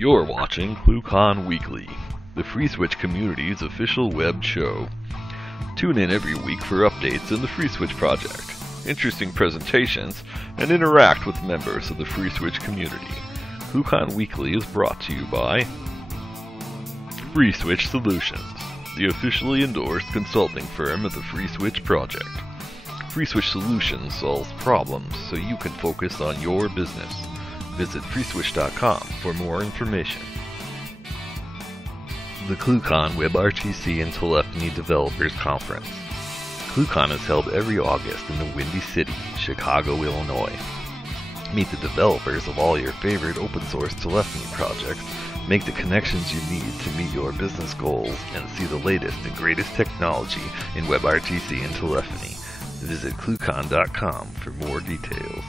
You're watching ClueCon Weekly, the FreeSWITCH community's official web show. Tune in every week for updates in the FreeSWITCH project, interesting presentations, and interact with members of the FreeSWITCH community. ClueCon Weekly is brought to you by FreeSWITCH Solutions, the officially endorsed consulting firm of the FreeSWITCH project. FreeSWITCH Solutions solves problems so you can focus on your business. Visit FreeSWITCH.com for more information. The ClueCon WebRTC and Telephony Developers Conference. ClueCon is held every August in the Windy City, Chicago, Illinois. Meet the developers of all your favorite open source telephony projects, make the connections you need to meet your business goals, and see the latest and greatest technology in WebRTC and telephony. Visit ClueCon.com for more details.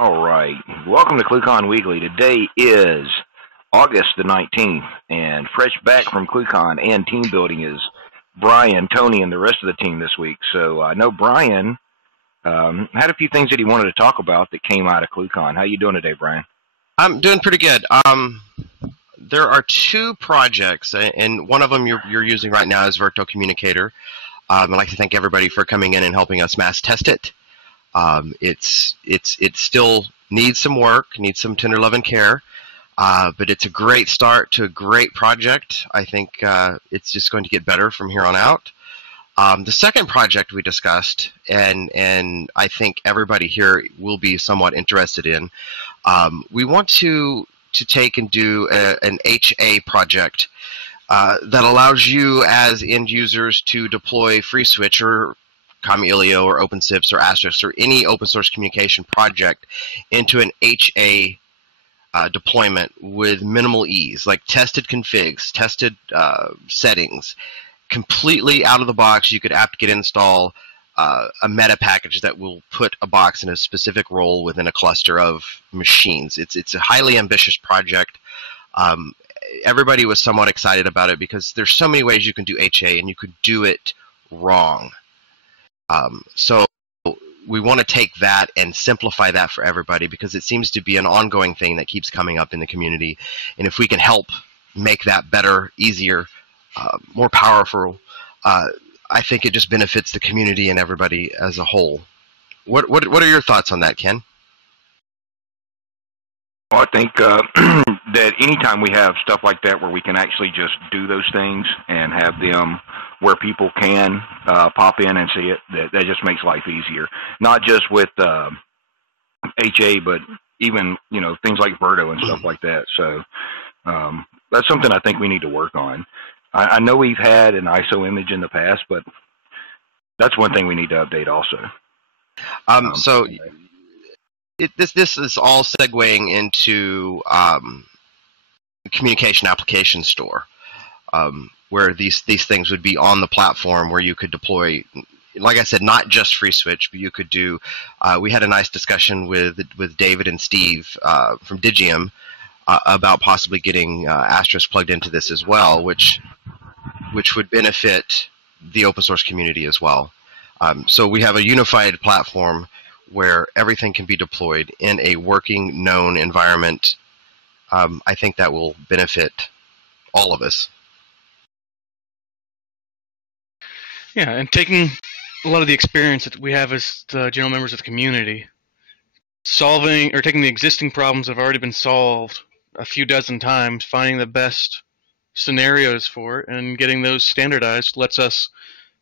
All right, welcome to ClueCon Weekly. Today is August the 19th, and fresh back from ClueCon and team building is Brian, Tony, and the rest of the team this week. So I know Brian had a few things that he wanted to talk about that came out of ClueCon. How you doing today, Brian? I'm doing pretty good. There are two projects, and one of them you're using right now is Virtual Communicator. I'd like to thank everybody for coming in and helping us mass test it. It still needs some work, needs some tender love and care, but it's a great start to a great project. I think it's just going to get better from here on out. The second project we discussed, and I think everybody here will be somewhat interested in, we want to take and do an HA project that allows you as end users to deploy FreeSWITCH or Comilio or OpenSIPs or Asterisk or any open source communication project into an HA deployment with minimal ease, like tested configs, tested settings, completely out of the box. You could apt-get install a meta package that will put a box in a specific role within a cluster of machines. It's a highly ambitious project. Everybody was somewhat excited about it because there's so many ways you can do HA and you could do it wrong. So we want to take that and simplify that for everybody because it seems to be an ongoing thing that keeps coming up in the community. And if we can help make that better, easier, more powerful, I think it just benefits the community and everybody as a whole. What are your thoughts on that, Ken? Well, I think that anytime we have stuff like that where we can actually just do those things and have them where people can pop in and see it, that just makes life easier. Not just with HA, but even things like Verto and stuff like that. So that's something I think we need to work on. I know we've had an ISO image in the past, but that's one thing we need to update also. This is all segueing into communication application store, where these things would be on the platform where you could deploy, like I said, not just FreeSWITCH, but you could do. We had a nice discussion with David and Steve from Digium about possibly getting Asterisk plugged into this as well, which would benefit the open source community as well. So we have a unified platform where everything can be deployed in a working, known environment. I think that will benefit all of us. Yeah, and taking a lot of the experience that we have as the general members of the community, solving or taking the existing problems that have already been solved a few dozen times, finding the best scenarios for it, and getting those standardized lets us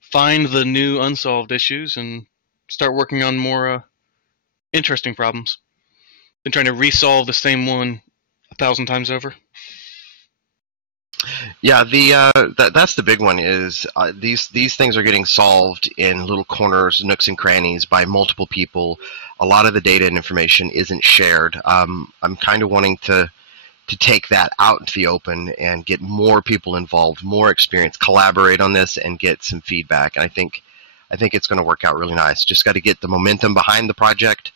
find the new unsolved issues and start working on more interesting problems than trying to resolve the same one 1,000 times over. Yeah, that's the big one. Is these things are getting solved in little corners, nooks and crannies by multiple people. A lot of the data and information isn't shared. I'm kind of wanting to take that out into the open and get more people involved, more experience, collaborate on this, and get some feedback. And I think it's going to work out really nice. Just got to get the momentum behind the project.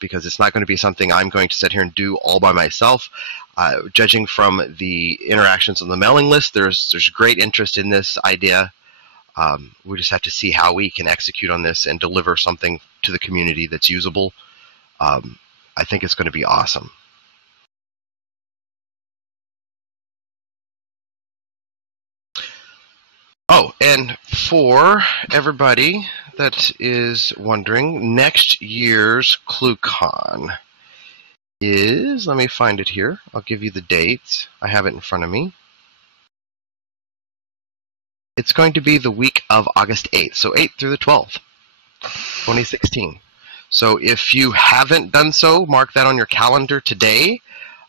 Because it's not going to be something I'm going to sit here and do all by myself. Judging from the interactions on the mailing list, there's great interest in this idea. We just have to see how we can execute on this and deliver something to the community that's usable. I think it's going to be awesome. Oh, and for everybody that is wondering, next year's ClueCon is, let me find it here. I'll give you the dates. I have it in front of me. It's going to be the week of August 8th, so 8th through the 12th, 2016. So if you haven't done so, mark that on your calendar today.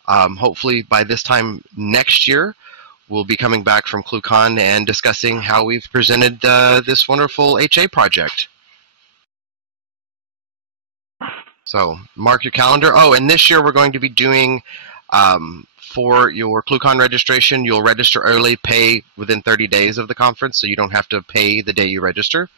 Hopefully by this time next year, we'll be coming back from ClueCon and discussing how we've presented this wonderful HA project. So mark your calendar. Oh, and this year we're going to be doing, for your ClueCon registration, you'll register early, pay within 30 days of the conference, so you don't have to pay the day you register.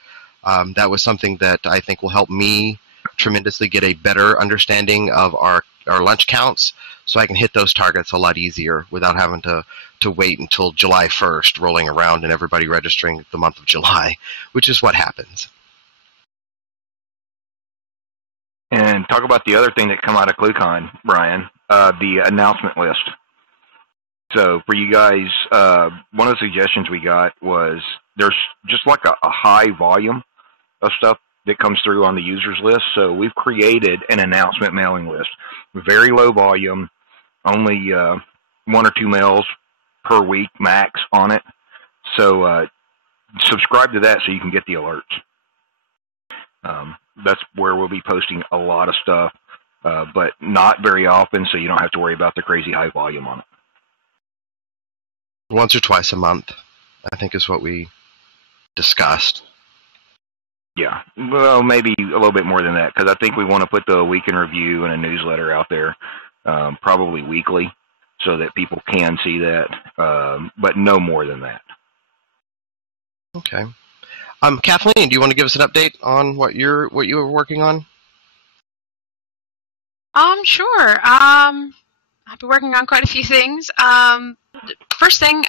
That was something that I think will help me tremendously get a better understanding of our lunch counts, so I can hit those targets a lot easier without having to wait until July 1st rolling around and everybody registering the month of July, which is what happens. And talk about the other thing that come out of ClueCon, Brian, the announcement list. So for you guys, one of the suggestions we got was there's just like a high volume of stuff that comes through on the users list. So we've created an announcement mailing list, very low volume, only 1 or 2 mails per week max on it. So subscribe to that so you can get the alerts. That's where we'll be posting a lot of stuff, but not very often, so you don't have to worry about the crazy high volume on it. Once or twice a month, I think is what we discussed. Yeah, well, maybe a little bit more than that, because I think we want to put the week in review and a newsletter out there, probably weekly, so that people can see that, but no more than that. Okay. Kathleen, do you want to give us an update on what you were working on? Sure. I've been working on quite a few things. First thing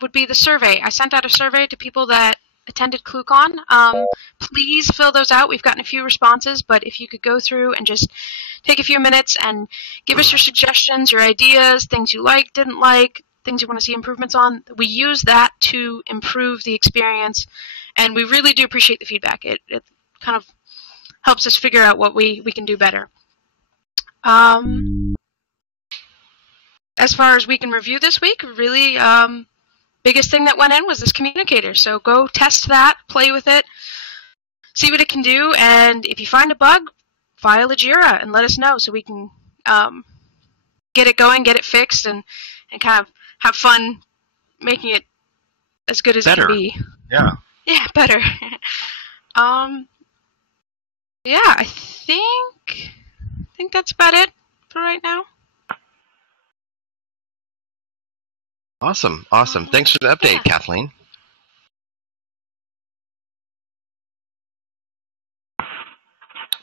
would be the survey. I sent out a survey to people that attended ClueCon. Please fill those out. We've gotten a few responses, but if you could go through and just take a few minutes and give us your suggestions, your ideas, things you like, didn't like, things you want to see improvements on. We use that to improve the experience, and we really do appreciate the feedback. It kind of helps us figure out what we can do better. As far as week in review this week, really biggest thing that went in was this communicator. So go test that, play with it, see what it can do, and if you find a bug, file a JIRA and let us know so we can get it going, get it fixed, and kind of have fun making it as good as better. It can be. Yeah. Yeah, better. Yeah, I think that's about it for right now. Awesome. Thanks for the update, yeah. Kathleen.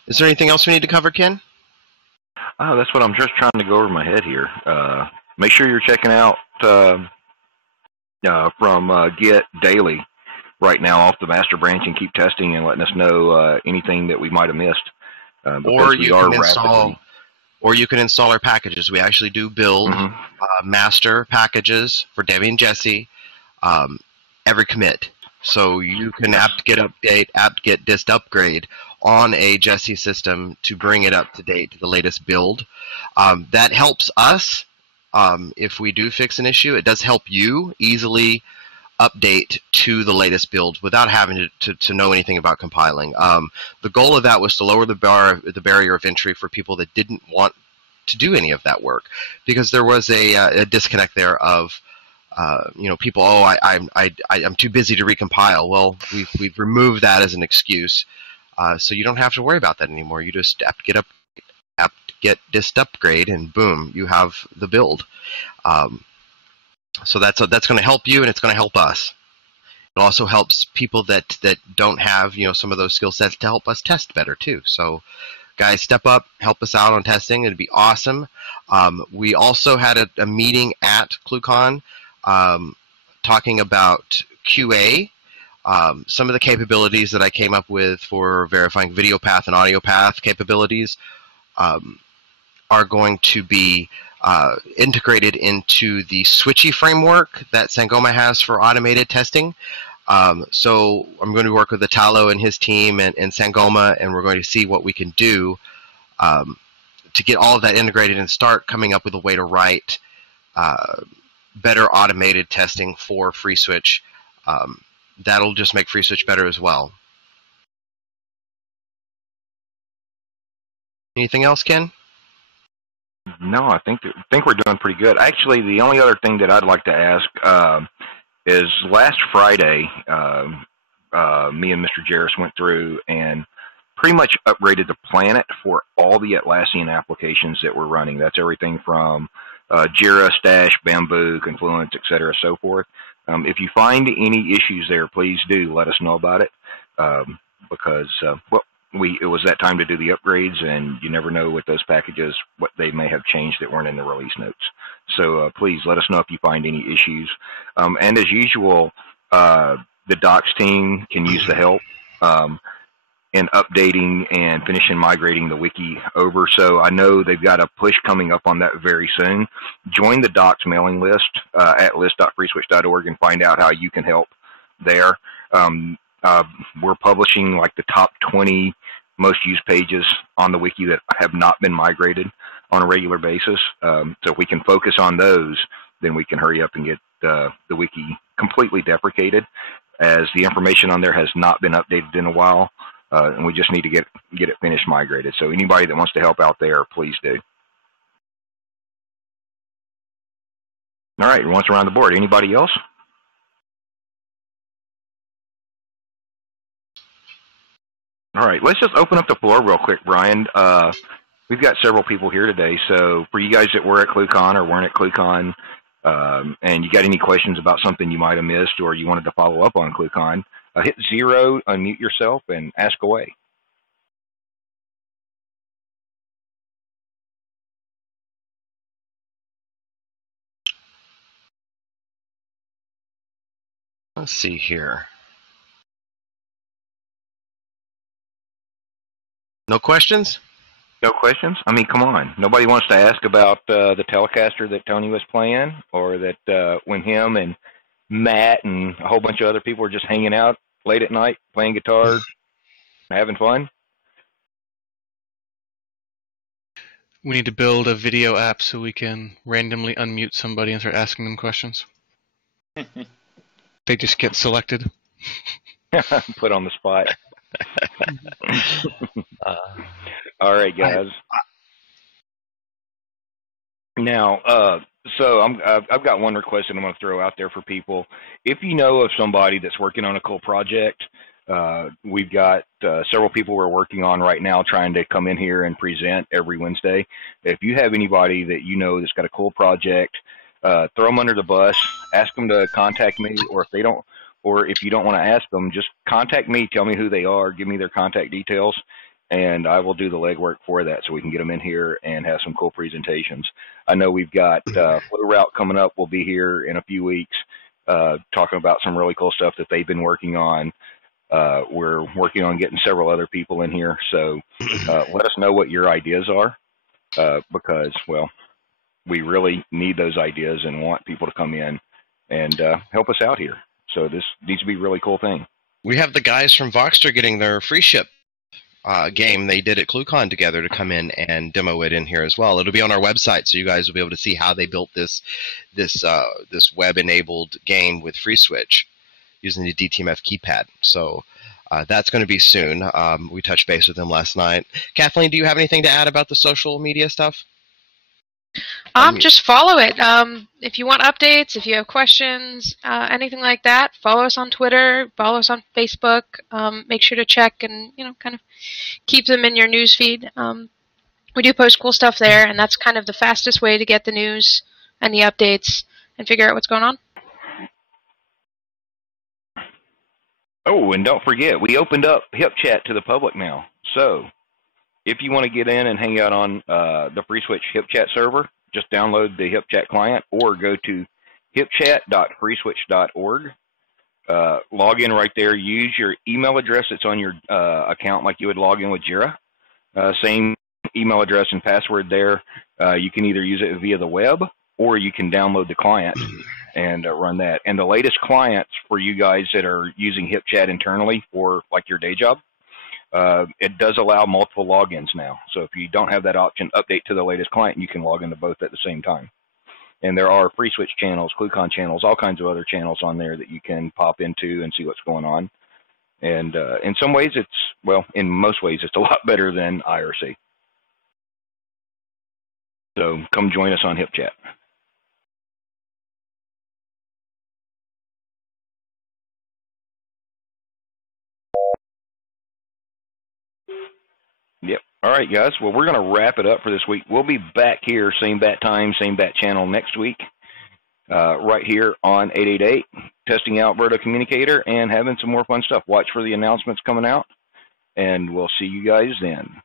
Is there anything else we need to cover, Ken? Oh, that's what I'm just trying to go over my head here. Make sure you're checking out from Get Daily right now off the master branch and keep testing and letting us know anything that we might have missed. Or you can install our packages. We actually do build master packages for Debbie and Jesse every commit. So you can apt-get update, apt-get dist upgrade on a Jesse system to bring it up to date to the latest build. That helps us if we do fix an issue. It does help you easily update to the latest build without having to know anything about compiling. The goal of that was to lower the barrier of entry for people that didn't want to do any of that work, because there was a disconnect there of people. Oh, I'm too busy to recompile. Well, we've removed that as an excuse, so you don't have to worry about that anymore. You just apt-get dist upgrade, and boom, you have the build. So that's going to help you, and it's going to help us. It also helps people that don't have some of those skill sets to help us test better too. So, guys, step up, help us out on testing. It'd be awesome. We also had a meeting at ClueCon talking about QA. Some of the capabilities that I came up with for verifying video path and audio path capabilities are going to be integrated into the switchy framework that Sangoma has for automated testing. So I'm going to work with Italo and his team and Sangoma, and we're going to see what we can do to get all of that integrated and start coming up with a way to write better automated testing for FreeSWITCH. That'll just make FreeSWITCH better as well. Anything else, Ken? No, I think we're doing pretty good. Actually, the only other thing that I'd like to ask is last Friday, me and Mr. Jarris went through and pretty much upgraded the Planet for all the Atlassian applications that we're running. That's everything from Jira, Stash, Bamboo, Confluence, etc., so forth. If you find any issues there, please do let us know about it, because well, it was that time to do the upgrades, and you never know with those packages what they may have changed that weren't in the release notes. So please let us know if you find any issues. And as usual, the docs team can use the help in updating and finishing migrating the wiki over. So I know they've got a push coming up on that very soon. Join the docs mailing list at list.freeswitch.org and find out how you can help there. We're publishing like the top 20 most used pages on the wiki that have not been migrated on a regular basis. So if we can focus on those, then we can hurry up and get the wiki completely deprecated, as the information on there has not been updated in a while, and we just need to get it finished migrated. So anybody that wants to help out there, please do. All right, once around the board, anybody else? All right, let's just open up the floor real quick, Brian. We've got several people here today, so for you guys that were at ClueCon or weren't at ClueCon, and you got any questions about something you might have missed or you wanted to follow up on ClueCon, hit 0, unmute yourself, and ask away. Let's see here. No questions? No questions? I mean, come on. Nobody wants to ask about the Telecaster that Tony was playing, or that when him and Matt and a whole bunch of other people were just hanging out late at night, playing guitar, having fun? We need to build a video app so we can randomly unmute somebody and start asking them questions. They just get selected. Put on the spot. All right, guys. Now, so I've got one request that I'm going to throw out there for people. If you know of somebody that's working on a cool project, we've got several people we're working on right now trying to come in here and present every Wednesday. If you have anybody that you know that's got a cool project, throw them under the bus, ask them to contact me, or if they don't, or if you don't want to ask them, just contact me, tell me who they are, give me their contact details, and I will do the legwork for that so we can get them in here and have some cool presentations. I know we've got Flow Route coming up. We'll be here in a few weeks talking about some really cool stuff that they've been working on. We're working on getting several other people in here, so let us know what your ideas are, because, well, we really need those ideas and want people to come in and help us out here. So this needs to be a really cool thing. We have the guys from Voxter getting their free ship game they did at ClueCon together to come in and demo it in here as well. It'll be on our website, so you guys will be able to see how they built this web-enabled game with FreeSWITCH using the DTMF keypad. So that's going to be soon. We touched base with them last night. Kathleen, do you have anything to add about the social media stuff? Just follow it. If you want updates, if you have questions, anything like that, follow us on Twitter, follow us on Facebook. Make sure to check and, kind of keep them in your news feed. We do post cool stuff there, and that's kind of the fastest way to get the news and the updates and figure out what's going on. Oh, and don't forget, we opened up HelpChat to the public now. So if you want to get in and hang out on the FreeSWITCH HelpChat server, just download the HelpChat client or go to helpchat.freeswitch.org. log in right there. Use your email address that's on your account like you would log in with Jira. Same email address and password there. You can either use it via the web or you can download the client and run that. And the latest clients for you guys that are using HelpChat internally for like your day job, it does allow multiple logins now. So if you don't have that option, update to the latest client, and you can log into both at the same time. And there are FreeSWITCH channels, ClueCon channels, all kinds of other channels on there that you can pop into and see what's going on. And in some ways, in most ways, it's a lot better than IRC. So come join us on HelpChat. Yep. All right, guys. Well, we're going to wrap it up for this week. We'll be back here, same bat time, same bat channel next week, right here on 888, testing out Verto Communicator and having some more fun stuff. Watch for the announcements coming out, and we'll see you guys then.